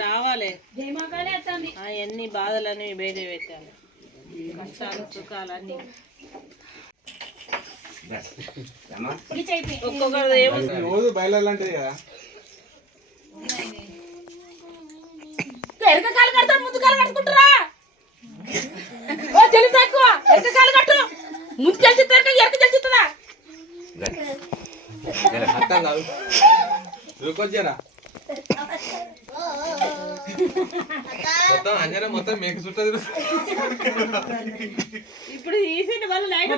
రావాలి ఎన్ని బాధలని బయట పెట్టాలి కష్టాలు సుఖాలన్నీ ఒక్కొక్కరు బయలులాంటిది కదా ఎరక కాలు కడతాను ముందు కాలు కట్టుకుంటారా తెలివి తక్కువ ఎరక కాలు కట్టు ముందు తెలిసిస్తారు ఎరక తెలిసిస్తుందా అర్థం కాదు రుకొచ్చారా మొత్తం అంజన మొత్తం మీకు చుట్టూ ఇప్పుడు ఈసీ వాళ్ళు లైట్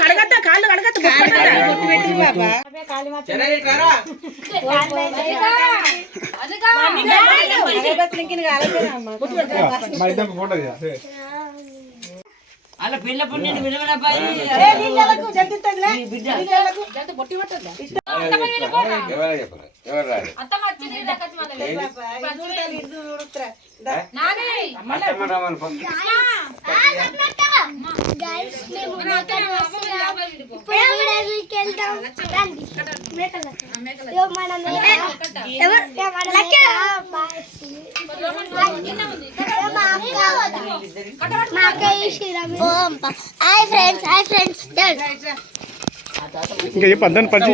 కడగత్తా కాళ్ళు కడగత్తా అలా పిల్ల పుణ్యాన్ని విలువలపై ఇంకా ఏ పద్దాన్ని పంచి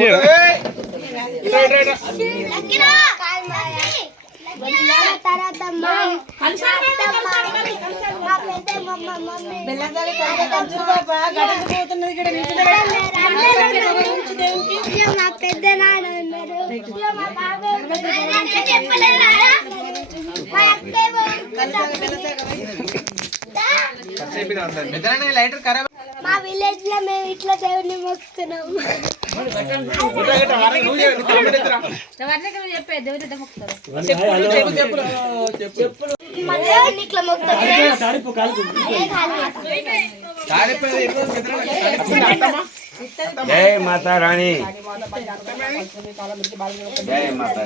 మా విలేజ్ లో మేము ఇట్లా దేవుడిని మొక్కుతున్నాం చెప్పే దేవుడి మొక్కుతారు ఇట్లా మొక్కుతాం జై మాతా రాణి జై మాతా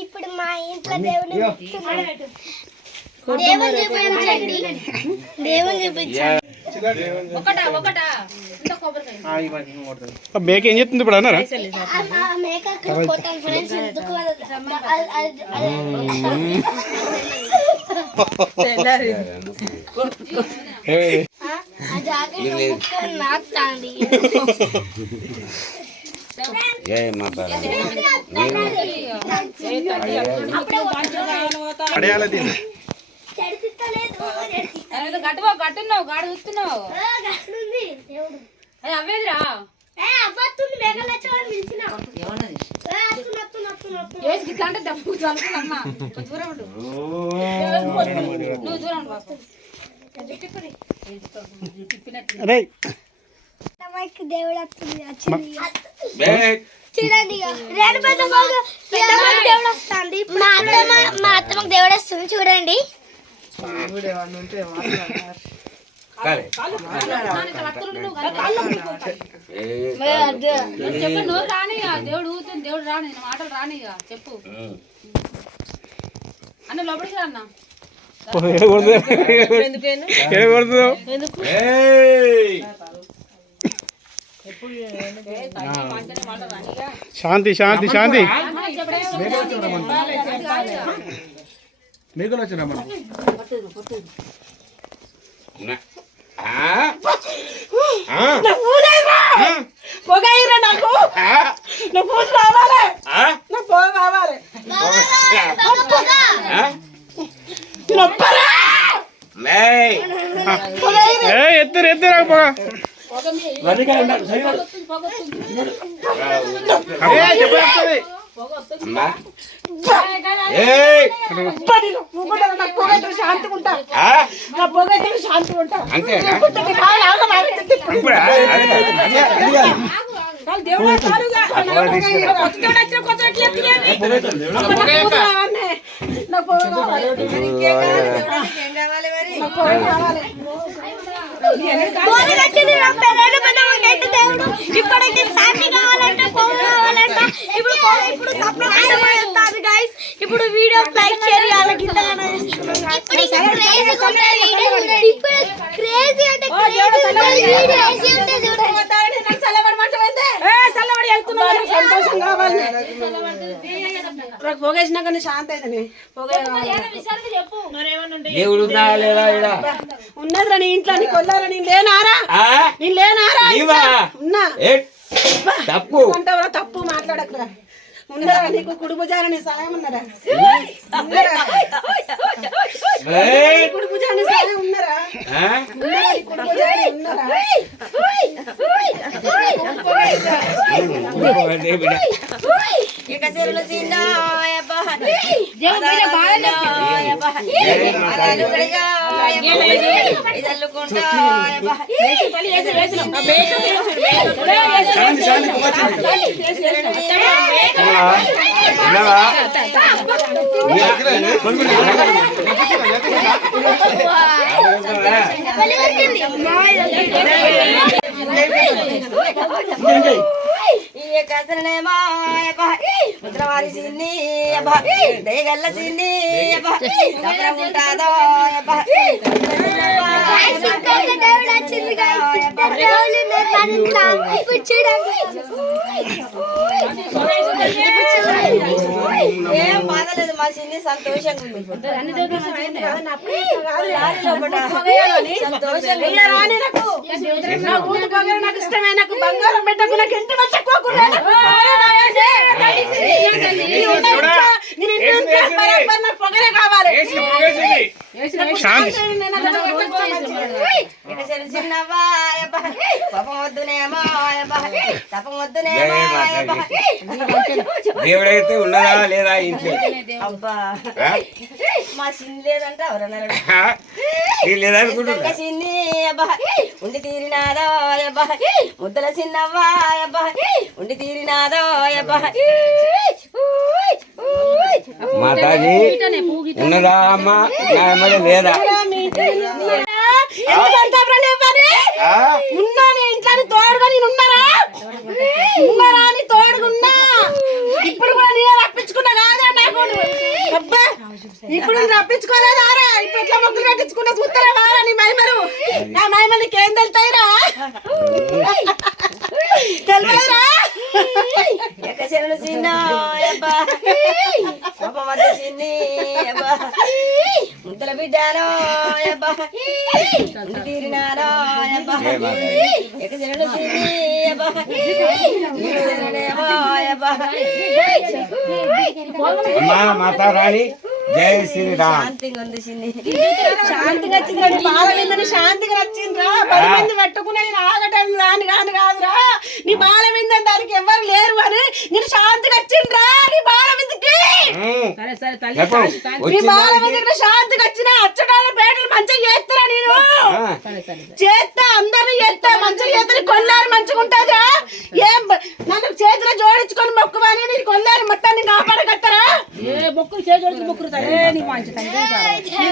ఇప్పుడు మా ఇంట్లో దేవుడిని మొక్కుతున్నాం దేవుని చూపించండి దేవుని చూపించండి మేక ఏం చెప్తుంది ఇప్పుడు అన్నారా మేక పోతాం ఫ్రెండ్స్ ఎందుకు నాకుతాండి జై మాతా గట్టువా గట్టున్నావు గాడు చూస్తున్నావు అది అవ్వేదిరా ఇట్లా అంటే దప్పు అనుకున్నా దూరం ఉండు నువ్వు దూరం దేవుడు చూడండి దేవుడు వస్తుంది మా అత్తమ్మకు దేవుడు వస్తుంది చూడండి చెప్పు నోరు రానిగా దేవుడు ఊతుంది దేవుడు రాని మాటలు రానిగా చెప్పు అన్న లోపలికి అన్న శాంతి శాంతి శాంతి మేకలు వచ్చినా మనం పొగైరా నాకు నా పూజ కావాలి నా పొగ కావాలి ఎత్తురు ఎత్తురు పొగ శాంతి ఉంటా నా పొగ శాంతి ఉంటా దేవుడు వస్తాడుగా. అక్కడ తీసుకురా. కొత్త దేవుడు వచ్చిన కొత్త ఎట్లా ఎత్తినాయి? నాకు పొగ కావాలి. పోనీ వచ్చింది నా పెళ్ళైన పెద్దవాడికైతే దేవుడు ఇప్పుడైతే శాంతి కావాలంట పోగు కావాలంట ఇప్పుడు సప్లై చేస్తారు గైస్ ఇప్పుడు వీడియో లైక్ షేర్ చేయాలి కింద ఇప్పుడు క్రేజీ అంటే చల్లబడి వెళ్తున్నావు సంతోషం కావాలి. నాకు పొగేసినాక శాంతి అయితే దేవుడు ఉందా లేదా ఈడ? ఉన్నదిరా నీ ఇంట్లో నీ కొల్లారా నేను లేనారా ఆ? నేను లేనారా నీవా? ఉన్నా ఏ, తప్పు అంటావరా తప్పు మాట్లాడకురా ఉన్నారా నీకు కుడుపుజారని సాయం ఉన్నారా ఏయ్! కుడుపుజారని సాయం ఉన్నారా ఆ? ఉన్నారా నీ కుడుపుజారని ఉన్నారా ఉన్నావా? ముద్రవారి సిన్ని దయగల్ల సిన్ని ఉంటాదో దేవుడు వచ్చింది ఏం బాధలేదు మా సిన్ని సంతోషంగా ఉంది నాకు ఇష్టమే నాకు బంగారం పెట్టకు నాకు ఇంటి వచ్చి పొగరే కావాలి చిన్నవా పాపం వద్దునేమో తపం వద్దునేమో దేవుడైతే ఉన్నదా లేదా ఇంట్లో? అబ్బా ఆ? మా సిన్ని లేదంటే ఎవరన్నారు ఆ? నీకు లేదనుకుంటున్నా? సిన్ని అబ్బా ఉండి తీరినాదో అబ్బా ముద్దల చిన్నవ్వా అబ్బా ఉండి తీరినాదో అబ్బా మాతాజీ ఉన్నదా అమ్మా నా ఎమ్మడి లేదా? ఆ? ఉన్నా నీ ఇంట్లో తోడుగా నేను ఉన్నారా ఉన్నారా అని తోడుగున్నా ఇప్పుడు కూడా నేను రప్పించుకున్నా కాదా నాకు అబ్బా ఇప్పుడు రప్పించుకోలేదారా ఇప్పుడు ఎట్లా మొక్కులు కట్టించుకున్నా చూస్తారా వారా నీ మైమలు నా మైమలు నీకేం తెలుతాయిరా తెలియదురా ఎక్కచెరులు చిన్న అబ్బా పాప మధ్య చిన్ని అబ్బా ముద్దల బిడ్డానో అబ్బా ఉండి తీరినానో అబ్బా ఎక్కచెరులు చిన్ని అబ్బా ఎక్కచెరులేమో అబ్బా అమ్మా మాతా రాణి జై శ్రీరామ్. శాంతిగా ఉంది చిన్ని శాంతిగా వచ్చిందండి బాధ విందని శాంతిగా వచ్చిందిరా 10 మంది పట్టుకున్నా నేను ఆగటం రాని కాదురా నీ బాధ విందని దానికి ఎవరు లేరు అని నేను శాంతిగా వచ్చిండ్రా నీ బాధ విందుకి చెప్పు. నీ బాధ వచ్చిందా? విందుకి శాంతిగా వచ్చిన అచ్చడాల పేటలు మంచిగా చేస్తారా నేను చేస్తా అందరిని చేస్తా మంచిగా చేస్తా నీ కొల్లారు మంచిగా ఉంటుందా ఏం నన్ను చేతిలో జోడించుకొని మొక్కువని నీ కొల్లారు మొత్తాన్ని కాపాడగత్తరా మొక్కులు చేజోడికి మొక్కుతారు నీ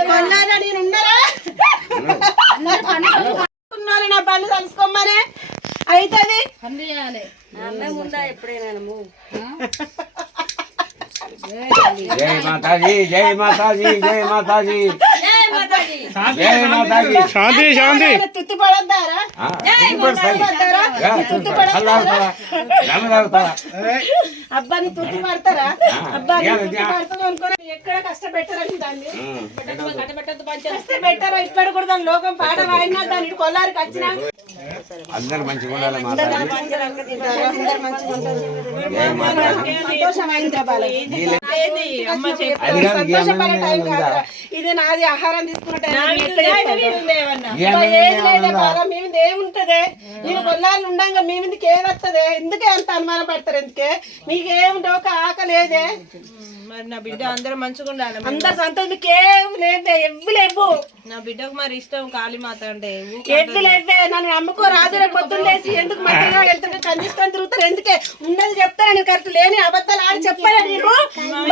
కొల్లారా నేను ఉన్నారా నా పనులు తెలుసుకోమనే అవుతుంది ముందా ఎప్పుడైనా జై మాతాజీ జై మాతాజీ జై మాతాజీ జై మాతాజీ. శాంతి శాంతి తుత్తి పడద్దారా ఆ, ఇప్పుడు సరే. యా, అల్లా అవుతావా? రాముడు అవుతావా? అబ్బాని తుత్తి పడతారా అబ్బాని యా, తుత్తి యా. పడతాను అనుకుని ఎక్కడ కష్టపెట్టరని దాన్ని ఉమ్. కష్టపెట్టారా ఇక్కడ కూడా దాని లోకం పాట వాడినా దాని కొల్లారికి వచ్చినా అందరు మంచిగా ఉండాలి మాతాజీ. అందరు మంచిగా ఉంటారు సంతోషం అయింది బాలయ్య అది కాదు, సంతోషపడే టైం ఏమన్నా కాదురా. ఇది నాది ఆహారం తీసుకున్న టైం. ఏమన్నా ఏది లేదా బాగా మీ మీద ఏముంటది? నేను కొన్నాళ్ళు ఉండంగా మీ మీదకి ఏది వస్తుంది? ఎందుకే అంత అనుమానం పడతారు? ఎందుకే మీకేముంటే ఒక ఆకలేదే? మరి నా బిడ్డ అందరూ మంచిగా ఉండాలి. అందరు సంతోషం. మీకేం లేదే, ఎవ్వి లేవు. నా బిడ్డకు మరి ఇష్టం కాళీమాత అంటే ఎవ్వి లేవే. నన్ను నమ్ముకో రాదు. రేపు పొద్దున్న లేసి ఎందుకు మధ్యలో వెళ్తుంటే కందిస్తాను తిరుగుతారు? ఎందుకే ఉన్నది చెప్తాను. నేను కరెక్ట్ లేని అబద్ధాలు ఆడి చెప్పాను. నేను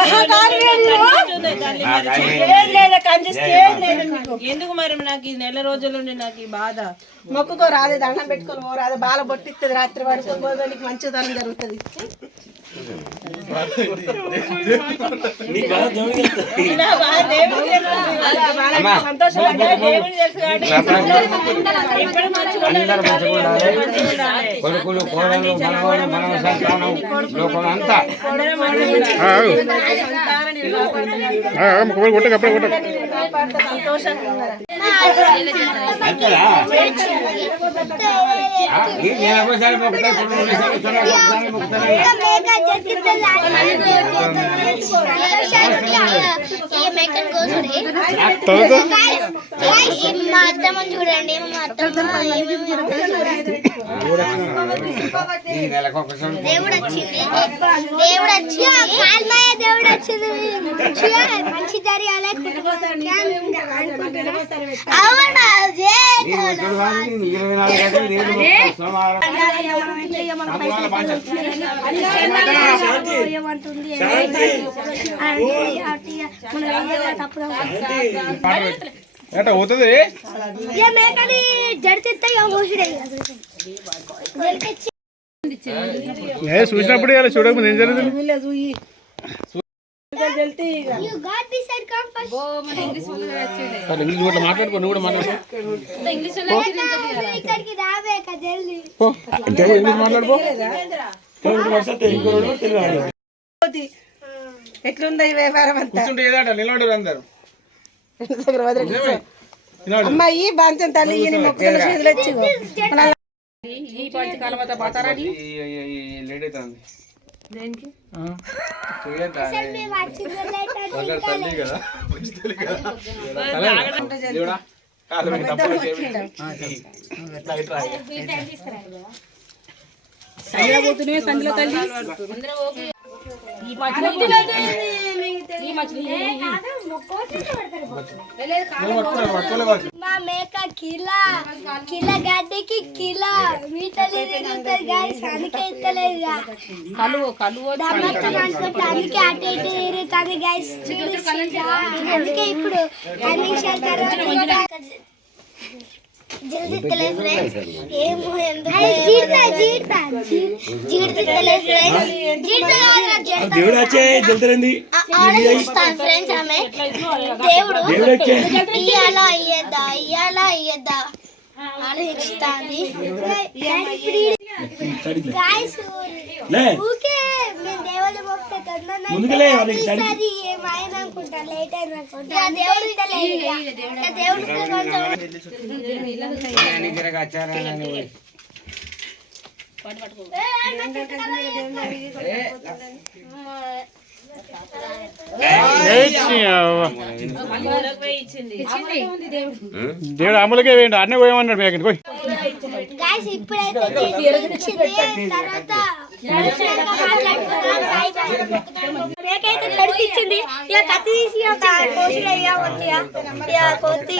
మహాకార్యం ఏది లేదా కంజిస్తే ఏది లేదు మీకు. ఎందుకు మరి నాకు ఈ నెల రోజుల నుండి నాకు ఈ బాధ? మొక్కుకో రాదే, దండం పెట్టుకొని ఓ రాదే, బాల బొట్టిస్తుంది. రాత్రి పడుకొని పోతే నీకు మంచిదనం జరుగుతుంది. సంతోషం దేవుని తెలుసు కాబట్టి ఇప్పుడు మంచిగా అందరూ మంచిగా ఉండాలి. కొడుకులు కోడలు మనవలు మనవ సంతానం లోకం అంతా కొట్టకు అప్పుడే కొట్టకు. సంతోషంగా ఉన్నారు. అంతేనా? నేను ఒకసారి మొక్కుతా, ఇప్పుడు ఒకసారి మొక్కుతాను. మా అత్తమ్మ చూడండి, మా అత్తమ్మ ఈ నెలకు ఒకసారి దేవుడు వచ్చింది, దేవుడు వచ్చి కాల్మయ్య దేవుడు వచ్చింది. మంచిగా మంచి జరగాలి అవునా? ఈ ఒక్కడు కానీ 24 గంటలు దేవుడు సోమవారం ఎట్లా పోతుంది? మేకని జడితే చూసినప్పుడు ఇలా చూడకపోతే ఏం జరుగుతుంది? ఇంగ్లీష్ కూడా మాట్లాడుకో, నువ్వు కూడా మాట్లాడుకో. ఇక్కడికి రాబేక జల్దీ ఇంగ్లీష్ మాట్లాడుకో. ఎట్లుంది ఈ వ్యాపారం అంతా? కూర్చుంటే ఏదాట నిలబడరు అందరు. అమ్మాయి బాంచం తల్లి ఈయన మొక్కల చేతులు వచ్చి లేట్ అవుతుంది. దేనికి? తల్లి కదా దేవుడా కాదు మా మేక కిలా కిలా గడ్డకి కిలా మీటలు తిరుగుతుంది గాయస్, అందుకే ఇస్తలేదు. అందుకే అటు ఇటు తిరుగుతుంది గాయస్. అందుకే ఇప్పుడు 10 నిమిషాల తర్వాత జల్దీ తెలియదు ఫ్రెండ్స్. ఏమో ఎందుకు ఫ్రెండ్స్ ఆమె దేవుడు ఇయ్యాలా ఇయ్యద్దా ఇయ్యాలా ఇయ్యద్దా ఆలోచిస్తాంది. ఊకే మేము దేవుళ్ళు మొక్కితే తొందరగా ఏమైనా అనుకుంటా, లేట్ అయినా అనుకుంటా. దేవుడు దేవుడు అమలుకే వేయండి, అన్నీ పోయమన్నాడు మేకని పోయి. గాయ్స్ ఇప్పుడైతే తర్వాత మేకైతే కడిపించింది. ఇక కత్తి తీసి ఒక కోసి ఇక కోతి